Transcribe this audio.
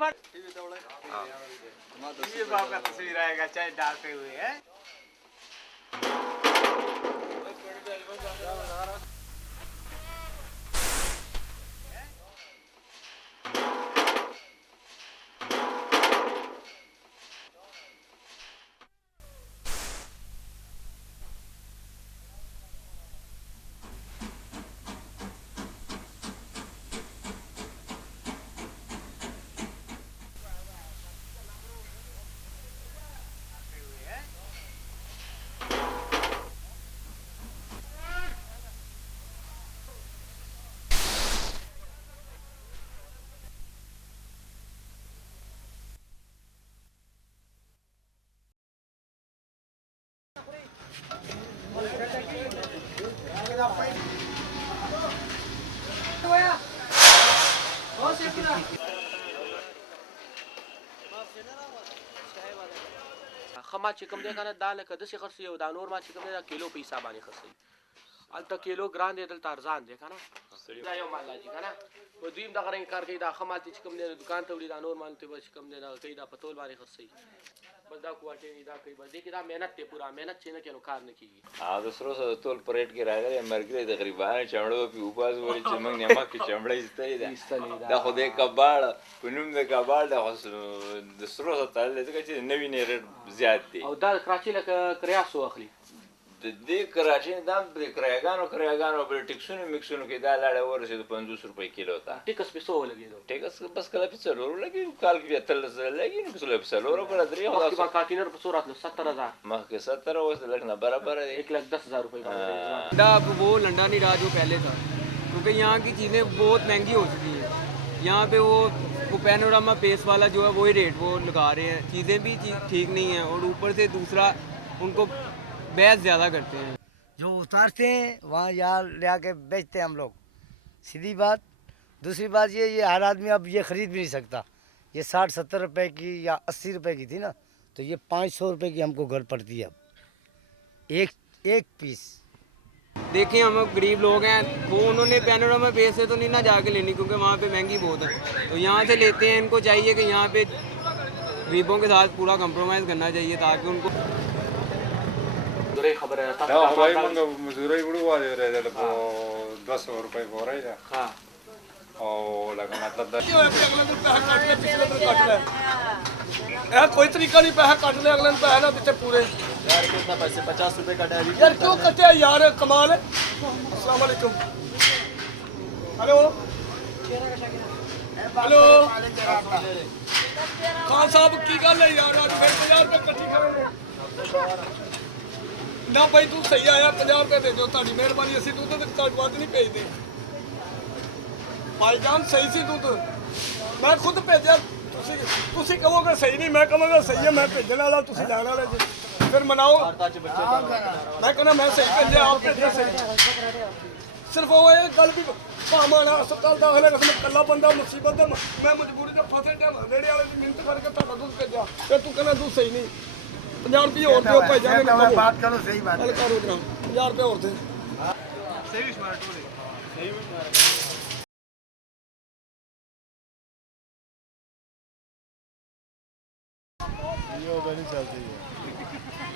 ये बाप का तस्वीर आएगा चाहे डालते हुए है। खमा चिकम दे खाना दाल का दस खर्च यो दानोर मा चिकम दे किलो पे हिसाब आने खर्च अल तक किलो ग्रांड दे दल तारजान दे खाना दा यो माल जी खाना वो दीम दा करें कार के दा खमा चिकम दे दुकान तवली दानोर माल ते चिकम दे दा कई दा पतोल बारे खर्च बंदा क्वाटे नहीं दा कई बंदे की दा मेहनत ते पूरा मेहनत छे के कार न की हां दूसरों से तोल परेड के रागा मरगरे तकरीबन चमड़ो पे उपास वरी चमंग नेमा की चमड़ा इस्ते दा खुदे कबाड़ कुनुम दे कबाड़ दा दूसरों से ताल दे के नवी ने रेट ज्यादा दी او دا کراچی لکه کریاسو اخلي د دې کراچي دام د کراګانو بل ټیکسونو میکسونو کې دا لاړه ورسېد 50 روپۍ کیلو ته ټیکس په سو لګیدو ټیکس بس کله په څلور لګي کال کې تل زره لګي نو کله په څلور پر درې او دا کانټینر په صورت له 70000 مخکې 70 اوس لګ نه برابر دی 1,10,000 रुपए दा वो लंडा नहीं रहा जो पहले था क्योंकि यहाँ की चीज़ें बहुत महंगी हो चुकी हैं। यहाँ पे वो पैनोरामा पेस वाला जो है वही रेट वो लगा रहे हैं, चीज़ें भी ठीक नहीं हैं और ऊपर से दूसरा उनको बैच ज़्यादा करते हैं। जो उतारते हैं वहाँ यहाँ ले आके बेचते हैं हम लोग, सीधी बात। दूसरी बात ये हर आदमी अब ये ख़रीद भी नहीं सकता। ये 60-70 रुपए की या 80 रुपए की थी ना, तो ये 500 रुपए की हमको घर पड़ती है अब एक पीस। देखें हम गरीब लोग हैं, वो उन्होंने पैनोरामा बेस से तो नहीं ना जाके लेनी क्योंकि वहाँ पे महंगी बहुत है, तो यहाँ से लेते हैं। इनको चाहिए कि यहाँ पे गरीबों के साथ पूरा कंप्रोमाइज़ करना चाहिए ताकि उनको खबर है भाई मंगा मजदूरी बुड़वा दे रहे थे तो 200 रुपए हो रहा है। हां और लगा मतलब यार कोई तरीका नहीं पैसा काट ले अगले पैसा ना पीछे पूरे यार कितना पैसे 50 रुपए का डायरी यार क्यों कटे यार कमाल है। अस्सलाम वालेकुम। हेलो हेलो खान साहब की गल है यार आज फिर 50 रुपए कट्ठी करेंगे ना भाई तू सही आया 50 रुपए दे दो ताड़ी मेहरबानी असि दूध ते कटवाद नहीं भेजते भाईजान सही सी दूध मैं खुद भेजा तुसी कहोगे सही नहीं मैं कहूँगा सही है मैं भेजने वाला तुसी लैन वाले फिर मनाओ मैं कहना मैं सही भेजे आप भेजे सही सिर्फ वो ये गल भी भामाना अस्पताल दाखिल है मैं कला बंदा मुसीबत है मैं मजबूरी से फसे रेड़े वाले की मिहनत करके तुहाडा दूध भेजा फिर तू कहना दूध सही नहीं 50 रुपये और दो भाई जान बात करो सही बात करो 50 रुपये और दे सही स्मार्ट हो सही ये नहीं चलती है।